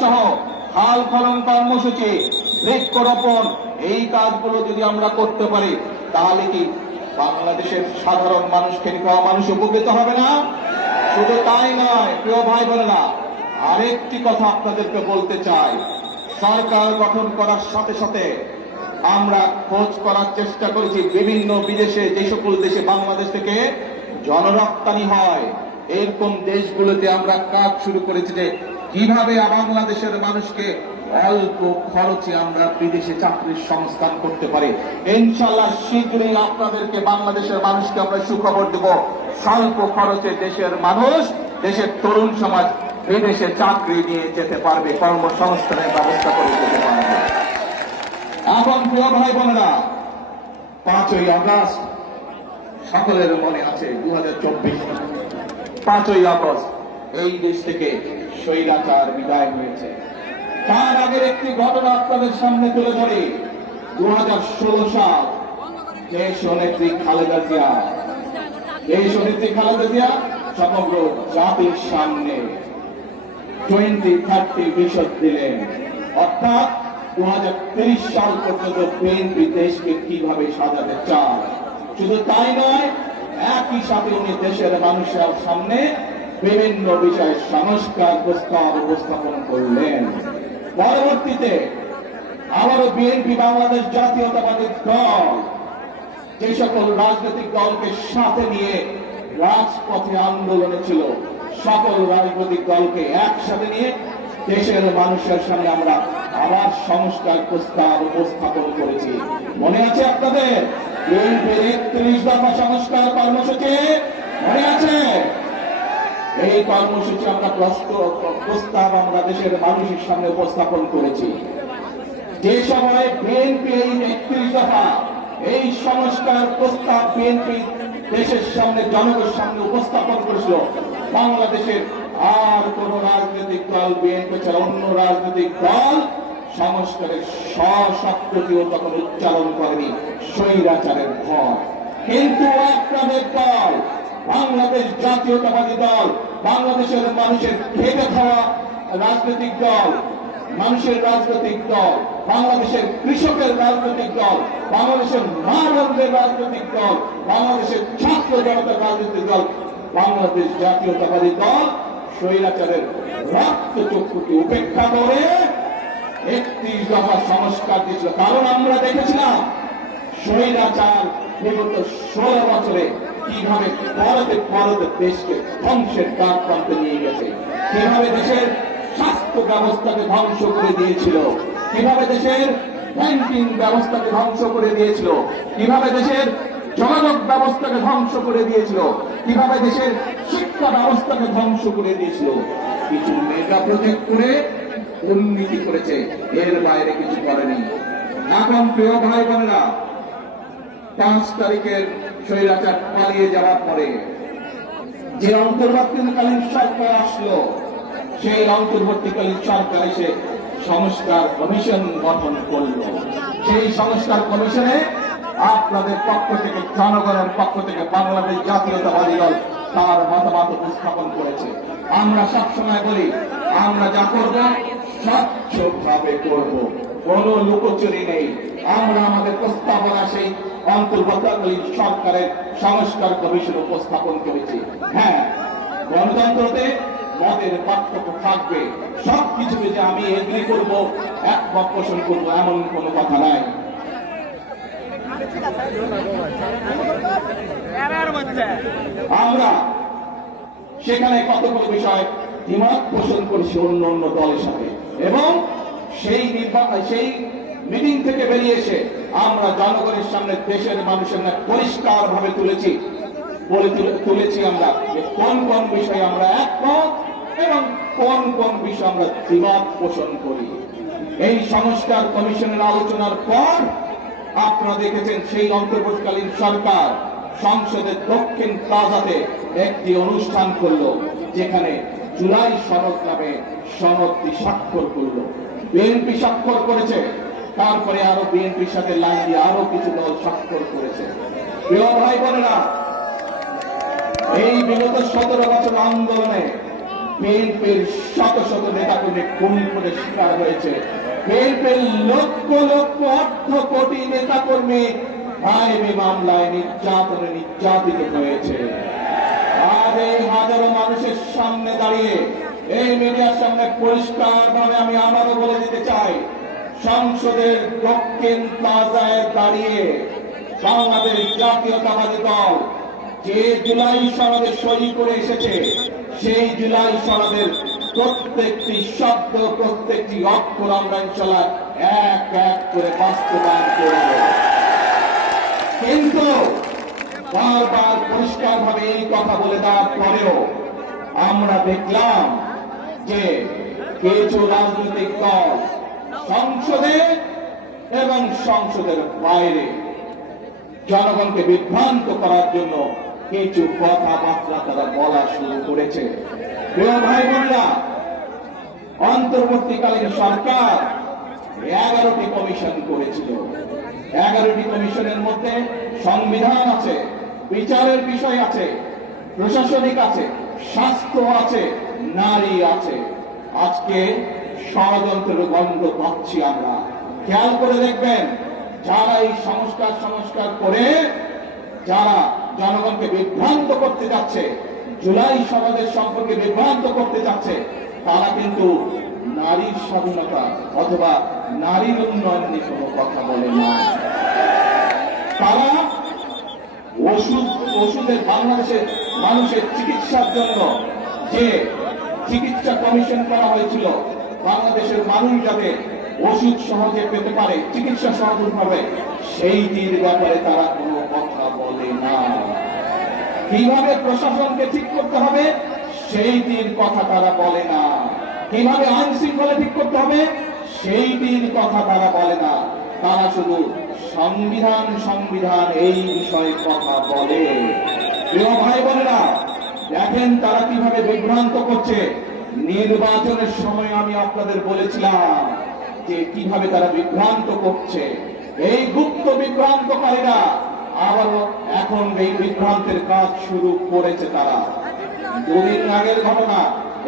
সহ খাল খনন কর্মসূচি, বৃক্ষরোপণ, এই কাজগুলো যদি আমরা করতে পারি তাহলে কি বাংলাদেশের সাধারণ মানুষ, খেটে খাওয়া মানুষ উপকৃত হবে না? শুধু তাই নয় প্রিয় ভাই বোনেরা, আরেকটি কথা আপনাদেরকে বলতে চাই। সরকার গঠন করার সাথে সাথে আমরা খোঁজ করার চেষ্টা করেছি বিভিন্ন বিদেশে, যে সকল দেশে বাংলাদেশ থেকে জনরপ্তানি হয় এরকম দেশগুলোতে আমরা কাজ শুরু করেছি যে কিভাবে বাংলাদেশের মানুষকে অল্প খরচে আমরা বিদেশে চাকরির সংস্থান করতে পারি। ইনশাআল্লাহ শীঘ্রই আপনাদেরকে, বাংলাদেশের মানুষকে আমরা সুখবর দেব। স্বল্প খরচে দেশের মানুষ, দেশের তরুণ সমাজ বিদেশে চাকরি নিয়ে যেতে পারবে, কর্মসংস্থানের ব্যবস্থা করে যেতে পারবে। এখন প্রিয় ভাই বোনেরা, 5ই আগস্ট সকলের মনে আছে, 2024 5ই আগস্ট এই দেশ থেকে স্বৈরাচার বিদায় হয়েছে। তার আগের একটি ঘটনা আপনাদের সামনে তুলে ধরি। 2016 সাল দেশনেত্রী খালেদা জিয়া সমগ্র জাতির সামনে 2030 বিশদ দিলেন, অর্থাৎ 2030 সাল পর্যন্ত বিএনপি দেশকে কিভাবে সাজাতে চায়। শুধু তাই নয়, একই সাথে উনি দেশের মানুষের সামনে বিভিন্ন বিষয়ে সংস্কার প্রস্তাব উপস্থাপন করলেন। পরবর্তীতে আবারও বিএনপি, বাংলাদেশ জাতীয়তাবাদী দল, যে সকল রাজনৈতিক দলকে সাথে নিয়ে রাজপথে আন্দোলনে ছিল, সকল রাজনৈতিক দলকে একসাথে নিয়ে দেশের মানুষের সামনে আমরা আবার সংস্কার প্রস্তাব উপস্থাপন করেছি। মনে আছে আপনাদের? বিএনপির 31 দফা সংস্কার কর্মসূচি মনে আছে? এই কর্মসূচি আমরা প্রস্তাব আমরা দেশের মানুষের সামনে উপস্থাপন করেছি। যে সময় বিএনপি এই 31 দফা এই সংস্কার প্রস্তাব বিএনপি দেশের সামনে, জনগণের সামনে উপস্থাপন করেছিল, বাংলাদেশের আর কোন রাজনৈতিক দল, বিএনপি ছাড়া অন্য রাজনৈতিক দল সংস্কারের শব্দটিও তখন উচ্চারণ করেনি, স্বৈরাচারের ভয়। কিন্তু আপনাদের দল, বাংলাদেশ জাতীয়তাবাদী দল, বাংলাদেশের মানুষের খেটে খাওয়া রাজনৈতিক দল, মানুষের রাজনৈতিক দল, বাংলাদেশের কৃষকের রাজনৈতিক দল, বাংলাদেশের মা বোনদের রাজনৈতিক দল, বাংলাদেশের ছাত্র জনতার রাজনৈতিক দল, বাংলাদেশ জাতীয়তাবাদী দল স্বৈরাচারের রক্তচক্ষুকে উপেক্ষা করে 31 দফা সংস্কার দিয়েছিল। কারণ আমরা দেখেছিলাম স্বৈরাচার বিগত 16 বছরে কিভাবে পরতে দেশকে ধ্বংসের দ্বার প্রান্তে নিয়ে গেছে, কিভাবে দেশের স্বাস্থ্য ব্যবস্থাকে ধ্বংস করে দিয়েছিল, কিভাবে দেশের ব্যাংকিং ব্যবস্থাকে ধ্বংস করে দিয়েছিল, কিভাবে দেশের যোগাযোগ ব্যবস্থাকে ধ্বংস করে দিয়েছিল, কিভাবে দেশের শিক্ষা ব্যবস্থাকে ধ্বংস করে দিয়েছিল। কিছু মেগা প্রজেক্ট করে দুর্নীতি করেছে, এর বাইরে কিছু করেনি। এখন প্রিয় ভাই বোনেরা, 5 তারিখের স্বৈরাচার পালিয়ে যাওয়ার পরে যে অন্তর্বর্তীকালীন সরকার আসলো, সেই অন্তর্বর্তীকালীন সরকার এসে সংস্কার কমিশন গঠন করল। সেই সংস্কার কমিশনে আপনাদের পক্ষ থেকে, জনগণের পক্ষ থেকে বাংলাদেশ জাতীয়তাবাদী দল তার মতামত উপস্থাপন করেছে। আমরা সবসময় বলি, আমরা যা করব স্বচ্ছভাবে করব, কোন লুকোচুরি নেই। আমরা আমাদের প্রস্তাবনা সেই অন্তর্বর্তীকালীন সরকারের সংস্কার কমিশন উপস্থাপন করেছি। হ্যাঁ, গণতন্ত্রতে মতের পার্থক্য থাকবে, সবকিছুকে যে আমি এগ্রি করব, একমত পোষণ করবো এমন কোন কথা নাই। আমরা সেখানে কতগুলো বিষয় দ্বিমত পোষণ করেছি অন্য অন্য দলের সাথে, এবং সেই মিটিং থেকে বেরিয়ে এসে আমরা জনগণের সামনে, দেশের মানুষের সামনে পরিষ্কার ভাবে তুলেছি আমরা কোন কোন বিষয়ে আমরা একমত এবং কোন কোন বিষয়ে আমরা দ্বিমত পোষণ করি। এই সংস্কার কমিশনের আলোচনার পর আপনারা দেখেছেন সেই অন্তর্বর্তীকালীন সরকার সংসদের দক্ষিণ প্লাজাতে একটি অনুষ্ঠান করলো, যেখানে জুলাই সনদ নামে সনদটি স্বাক্ষর করলো। বিএনপি স্বাক্ষর করেছে, তারপরে আরো বিএনপির সাথে লাইন দিয়ে আরো কিছু দল স্বাক্ষর করেছে। প্রিয় ভাই বোনেরা, এই বিগত 17 বছর আন্দোলনে বিএনপির শত শত নেতাকর্মী খুন করে শিকার হয়েছে, বিএনপির লক্ষ লক্ষ অর্ধ কোটি নেতাকর্মী আইনি মামলায় নির্যাতিত হয়েছে। আর এই হাজারো মানুষের সামনে দাঁড়িয়ে এই মিডিয়ার সামনে পরিষ্কার ভাবে আমি আবারও বলে দিতে চাই, সংসদের দক্ষিণ প্লাজায় দাঁড়িয়ে বাংলাদেশ জাতীয়তাবাদী দল যে জুলাই সনদে সই করে এসেছে, সেই জুলাই সনদের প্রত্যেকটি শব্দ, প্রত্যেকটি অক্ষর আমরা ইনশাআল্লাহ এক এক করে বাস্তবায়ন করব। কিন্তু বারবার পরিষ্কার ভাবে এই কথা বলে দেওয়ার পরেও আমরা দেখলাম যে কিছু রাজনৈতিক দল সংসদে এবং সংসদের বাইরে জনগণকে বিভ্রান্ত করার জন্য কিছু কথাবার্তা তারা বলা শুরু করেছে। প্রিয় ভাই বোনেরা, অন্তর্বর্তীকালীন সরকার 11টি কমিশন করেছিল। 11টি কমিশনের মধ্যে সংবিধান আছে, বিচারের বিষয় আছে, প্রশাসনিক আছে, স্বাস্থ্য আছে, নারী আছে। আজকে ষড়যন্ত্রের গন্ধ পাচ্ছি আমরা। খেয়াল করে দেখবেন, যারা এই সংস্কার করে যারা জনগণকে বিভ্রান্ত করতে যাচ্ছে, জুলাই সনদের সম্পর্কে বিভ্রান্ত করতে যাচ্ছে, তারা কিন্তু নারীর স্বাধীনতা অথবা নারীর উন্নয়ন নিয়ে কোনো কথা বলে না। তারা ওষুধের বাংলাদেশের মানুষের চিকিৎসার জন্য যে চিকিৎসা কমিশন করা হয়েছিল, বাংলাদেশের মানুষ যাতে ওষুধ সহজে পেতে পারে, চিকিৎসা সহজ হবে, সেইটির ব্যাপারে তারা কোনো কথা বলে না। কিভাবে প্রশাসনকে ঠিক করতে হবে, সেইটির কথা তারা বলে না। কিভাবে আইন শৃঙ্খলা ঠিক করতে হবে, সেইটির কথা তারা বলে না। তারা শুধু সংবিধান এই বিষয়ে কথা বলে। প্রিয় ভাই বোনেরা, দেখেন তারা কিভাবে বিভ্রান্ত করছে। নির্বাচনের সময় আমি আপনাদের বলেছিলাম যে কিভাবে তারা বিভ্রান্ত করছে। এই গুপ্ত বিভ্রান্তকারীরা আবারও এখন এই বিভ্রান্তের কাজ শুরু করেছে। তারা দুদিন আগের ঘটনা,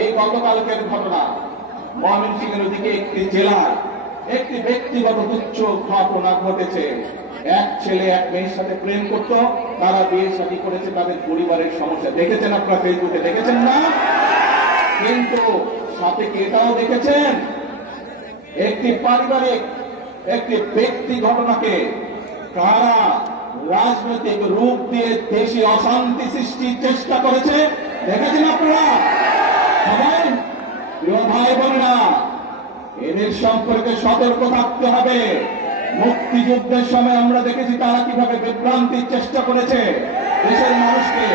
এই গতকালকের ঘটনা, ময়মনসিংহের ওদিকে একটি জেলায় একটি ব্যক্তিগত তুচ্ছ ঘটনা ঘটেছে। এক ছেলে এক মেয়ের সাথে প্রেম করত, তারা বিয়ে শাদী করেছে, তাদের পরিবারের সমস্যা দেখেছেন আপনারা, ফেসবুকে দেখেছেন না? কিন্তু সাথে কি এটাও দেখেছেন, একটি পারিবারিক একটি ব্যক্তি ঘটনাকে কারা রাজনৈতিক রূপ দিয়ে দেশে অশান্তি সৃষ্টির চেষ্টা করেছে, দেখেছেন আপনারা সবাই? প্রিয় ভাই বোনেরা, এদের সম্পর্কে সতর্ক থাকতে হবে। মুক্তিযুদ্ধের সময় আমরা দেখেছি তারা কিভাবে বিভ্রান্তির চেষ্টা করেছে দেশের মানুষকে।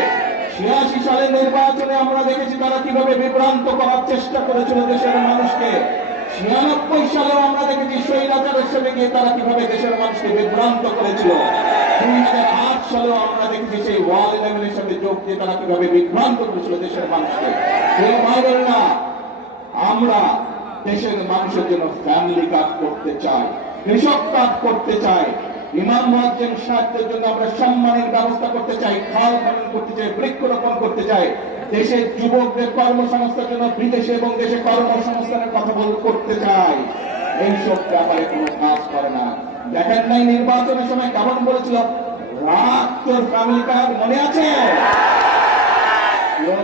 86 সালের নির্বাচনে আমরা দেখেছি তারা কিভাবে বিভ্রান্ত করার চেষ্টা করেছিল দেশের মানুষকে। 96 সালেও আমরা দেখেছি স্বৈরাচার হিসেবে গিয়ে তারা কিভাবে দেশের মানুষকে বিভ্রান্ত করেছিল। 2008 সালেও আমরা দেখেছি সেই ওয়াল 11-এর সাথে যোগ দিয়ে তারা কিভাবে বিভ্রান্ত করেছিল দেশের মানুষকে। প্রিয় ভাই বোনেরা, আমরা দেশের মানুষের জন্য ফ্যামিলি কাজ করতে চাই, কৃষক কাজ করতে চাই, ইমাম মুয়াজ্জিন সাহেবদের জন্য আমরা সম্মানের ব্যবস্থা করতে চাই, খাল খনন করতে চাই, বৃক্ষরোপণ করতে চাই, দেশের যুবকদের কর্মসংস্থানের জন্য বিদেশে এবং দেশে কর্মসংস্থানের কথা করতে চাই। এইসব ব্যাপারে কোনো কাজ করে না। দেখেন নাই নির্বাচনের সময় কেমন বলেছিল, রাত তোর ফ্যামিলি কার্ড মনে আছে?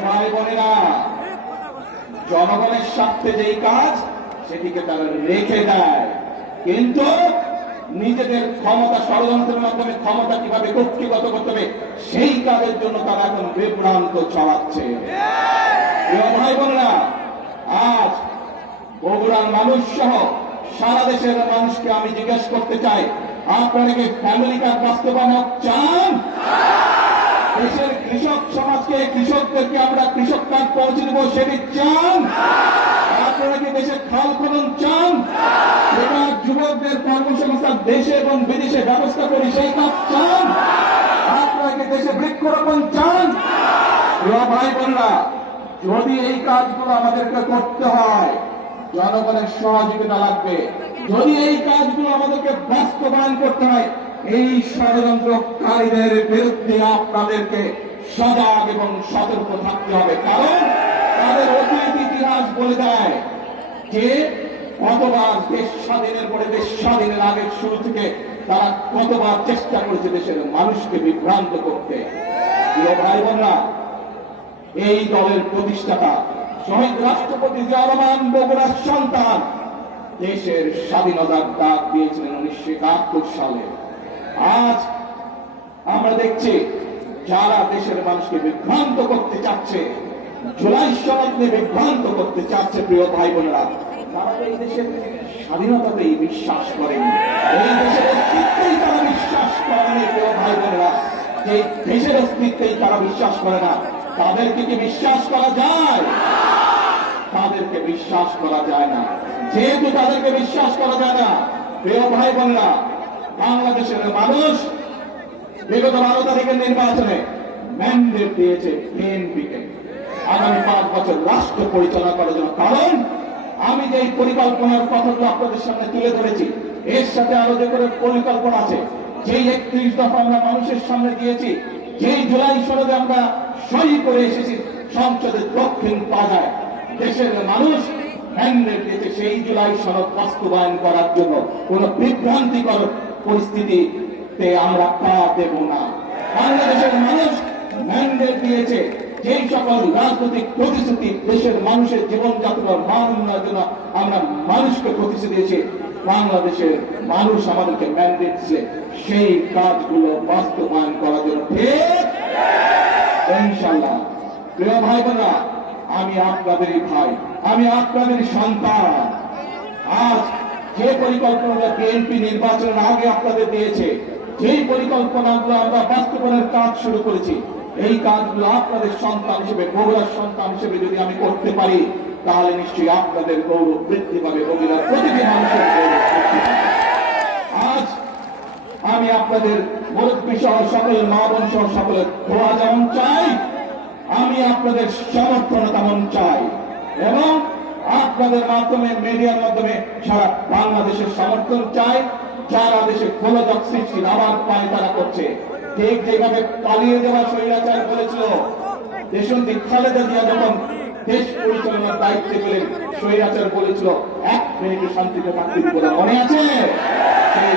ভাই বোনেরা, জনগণের স্বার্থে যেই কাজ সেটিকে তারা রেখে দেয়, কিন্তু নিজেদের ক্ষমতা ষড়যন্ত্রের মাধ্যমে ক্ষমতা কিভাবে কক্ষিগত করতে হবে সেই কাজের জন্য তারা এখন বিভ্রান্ত ছড়াচ্ছে। প্রিয় ভাই বোনেরা, আজ বগুড়ার মানুষ সহ সারা দেশের মানুষকে আমি জিজ্ঞেস করতে চাই, আপনারা কি ফ্যামিলি কার্ড বাস্তবায়ন চান? দেশের কৃষক সমাজকে, কৃষকদেরকে আমরা কৃষক কার্ড পৌঁছে দেবো সেটি চান? আপনারা কি দেশে খাল খনন চান? বেকার যুবকদের কর্মসংস্থান দেশে এবং বিদেশে ব্যবস্থা করি সেই কাজ চান? আপনারা কি দেশে বৃক্ষরোপণ চান? ভাই বোনরা, যদি এই কাজগুলো আমাদেরকে করতে হয়, জনগণের সহযোগিতা লাগবে। যদি এই কাজগুলো আমাদেরকে বাস্তবায়ন করতে হয়, এই ষড়যন্ত্রকারীদের বিরুদ্ধে আপনাদেরকে সজাগ এবং সতর্ক থাকতে হবে। কারণ তাদের অতীত ইতিহাস বলে দেয় যে কতবার দেশ স্বাধীনের পরে দেশ স্বাধীনের আগের শুরু থেকে তারা কতবার চেষ্টা করেছে দেশের মানুষকে বিভ্রান্ত করতে। প্রিয় ভাই বোনরা, এই দলের প্রতিষ্ঠাতা শহীদ রাষ্ট্রপতি জিয়া রহমান বগুড়ার সন্তান দেশের স্বাধীনতার ডাক দিয়েছিলেন 1971 সালে। আজ আমরা দেখছি যারা দেশের মানুষকে বিভ্রান্ত করতে চাচ্ছে, জুলাই সনদ নিয়ে বিভ্রান্ত করতে চাচ্ছে, প্রিয় ভাই বোনেরা, তারা এই দেশের স্বাধীনতাতেই বিশ্বাস করেনি, এই দেশের অস্তিত্বেই তারা বিশ্বাস করেনি। প্রিয় ভাই বোনেরা, যে দেশের অস্তিত্বেই তারা বিশ্বাস করে না, তাদেরকে কি বিশ্বাস করা যায়? তাদেরকে বিশ্বাস করা যায় না। যেহেতু তাদেরকে বিশ্বাস করা যায় না, প্রিয় ভাই বোনেরা, বাংলাদেশের মানুষ বিগত 12 তারিখের নির্বাচনে ম্যান্ডেট দিয়েছে বিএনপিকে আগামী 5 বছর রাষ্ট্র পরিচালনা করার জন্য। কারণ আমি যে পরিকল্পনার কথাগুলো আপনাদের সামনে তুলে ধরেছি, এর সাথে আরো যে করে পরিকল্পনা আছে, যেই 31 দফা আমরা মানুষের সামনে দিয়েছি, যেই জুলাই সনদে আমরা সই করে এসেছি সংসদের দক্ষিণ পাড়ায়, দেশের মানুষ ম্যান্ডেট দিয়েছে সেই জুলাই সনদ বাস্তবায়ন করার জন্য। কোন বিভ্রান্তিকর পরিস্থিতিতে আমরা পা দেব না। বাংলাদেশের মানুষ ম্যান্ডেট দিয়েছে যেই সকল রাজনৈতিক প্রতিশ্রুতি দেশের মানুষের জীবনযাত্রার মান উন্নয়নের জন্য আমরা মানুষকে প্রতিশ্রুতি দিয়েছি, বাংলাদেশের মানুষ আমাদেরকে ম্যান্ডেট দিয়েছে সেই কাজগুলো বাস্তবায়ন করার জন্য। ঠিক ইনশাআল্লাহ। প্রিয় ভাই বোনেরা, আমি আপনাদেরই ভাই, আমি আপনাদেরই সন্তান। আজ যে পরিকল্পনাটা বিএনপি নির্বাচনের আগে আপনাদের দিয়েছে, যেই পরিকল্পনাগুলো আমরা বাস্তবায়নের কাজ শুরু করেছি, এই কাজগুলো আপনাদের সন্তান হিসেবে, বগুড়ার সন্তান হিসেবে যদি আমি করতে পারি, তাহলে নিশ্চয়ই আপনাদের গৌরব বৃদ্ধি পাবে, বগুড়ার প্রতিটি মানুষের গৌরব বৃদ্ধি পাবে। আজ আমি আপনাদের মুরব্বী সহ সকল মা বোন সহ সকলের দোয়া যেমন চাই, আমি আপনাদের সমর্থন তেমন চাই, এবং আপনাদের মাধ্যমে, মিডিয়ার মাধ্যমে সারা বাংলাদেশের সমর্থন চাই। যারা দেশে গোলযোগ সৃষ্টি আবার পায় তারা করছে, ঠিক যেভাবে পালিয়ে যাওয়া স্বৈরাচার বলেছিল, দেশবন্ধী খালেদা জিয়া যখন দেশ পরিচালনার দায়িত্বে পেলেন, স্বৈরাচার বলেছিল 1 মিনিটে শান্তিতে থাকতে বলে, মনে আছে? সেই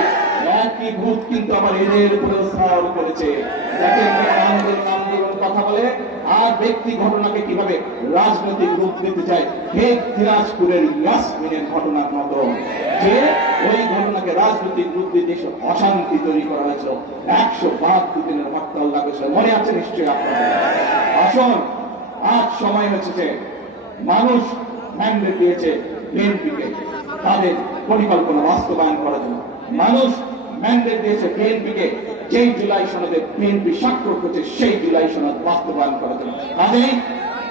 একই ভূত কিন্তু আবার এদের উপরে সওয়াল করেছে। দেখেন আন্দোলন কথা বলে আর ব্যক্তি ঘটনাকে কিভাবে রাজনৈতিক রূপ দিতে চায়, ঠিক দিনাজপুরের ইয়াসমিনের ঘটনার মতো, যে ওই ঘটনাকে রাজনৈতিক রূপ দিয়ে দেশে অশান্তি তৈরি করা হয়েছিল, 172 দিনের হরতাল লাগেছিল, মনে আছে নিশ্চয়ই আপনাদের। আসুন, আজ সময় হচ্ছে যে মানুষ ম্যান্ডেট দিয়েছে বিএনপিকে তাদের পরিকল্পনা বাস্তবায়ন করার জন্য। মানুষ ম্যান্ডেট দিয়েছে বিএনপিকে যেই জুলাই সনদে বিএনপি স্বাক্ষর করছে সেই জুলাই সনদ বাস্তবায়ন করার জন্য। কাজেই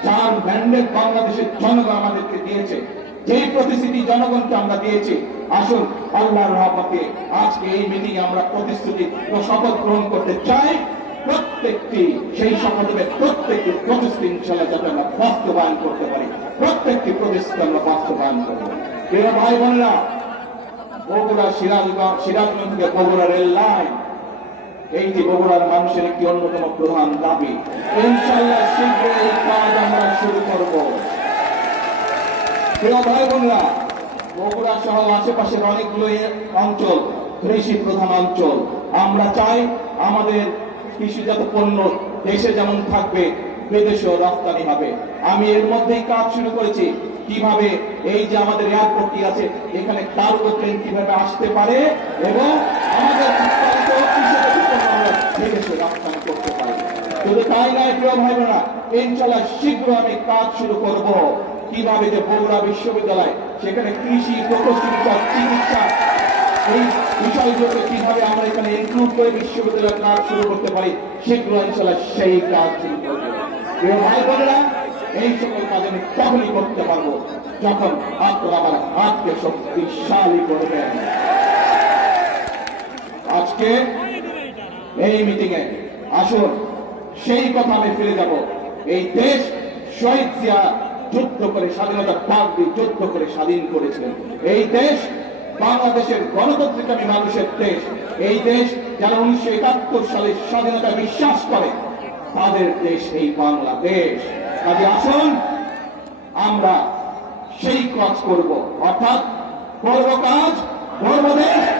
যার ম্যান্ডেট বাংলাদেশের জনগণ আমাদেরকে দিয়েছে, যেই প্রতিশ্রুতি জনগণকে আমরা দিয়েছি, আসুন আল্লাহর রহমতে আজকে এই মিটিং আমরা প্রতিশ্রুতি ও শপথ গ্রহণ করতে চাই। প্রত্যেকটি সেই শপথের প্রত্যেকটি প্রতিশ্রুতি ইনশাআল্লাহ যাতে আমরা বাস্তবায়ন করতে পারি, প্রত্যেকটি প্রতিশ্রুতি আমরা বাস্তবায়ন করবো। প্রিয় ভাই বোনেরা, বগুড়া সিরাজগঞ্জ থেকে বগুড়া রেল লাইন, এই যে বগুড়ার মানুষের একটি অন্যতম প্রধান দাবি, ইনশাআল্লাহ শীঘ্র এই কাজ আমরা শুরু করব। প্রিয় ভাই বোনেরা, বগুড়া সহ আশেপাশের অনেকগুলো অঞ্চল কৃষি প্রধান অঞ্চল। আমরা চাই আমাদের কৃষিজাত পণ্য দেশে যেমন থাকবে, বিদেশেও রপ্তানি হবে। আমি এর মধ্যেই কাজ শুরু করেছি কিভাবে এই যে আমাদের এয়ারপোর্টটি আছে, এখানে কার্গো ট্রেন কিভাবে আসতে পারে এবং আমাদের উৎপাদিত কৃষিজাত পণ্য আমরা বিদেশে রপ্তানি করতে পারি। শুধু তাই নয় প্রিয় ভাই বোনেরা, ইনশাআল্লাহ শীঘ্র আমি কাজ শুরু করব কিভাবে যে বগুড়া বিশ্ববিদ্যালয়, সেখানে কৃষি, প্রকৌশল, চিকিৎসা, এই বিষয়গুলোকে কিভাবে আমরা এখানে ইনক্লুড করে বিশ্ববিদ্যালয়ের কাজ শুরু করতে পারি, শীঘ্র ইনশাআল্লাহ সেই কাজ শুরু করব। প্রিয় ভাই বোনেরা, এই সকল কাজ আমি তখনই করতে পারবো যখন আপনারা আমার হাতকে শক্তিশালী করবেন। আজকে এই মিটিং এ আসুন সেই কথা আমি ফিরে যাব। এই দেশ শহীদ জিয়া যুদ্ধ করে স্বাধীনতার ডাক দিয়ে যুদ্ধ করে স্বাধীন করেছিলেন। এই দেশ বাংলাদেশের গণতন্ত্রকামী মানুষের দেশ। এই দেশ যারা 1971 সালে স্বাধীনতা বিশ্বাস করে, তাদের দেশ এই বাংলাদেশ। কাজে আসুন আমরা সেই কাজ করব, অর্থাৎ করব কাজ, করব দেশ।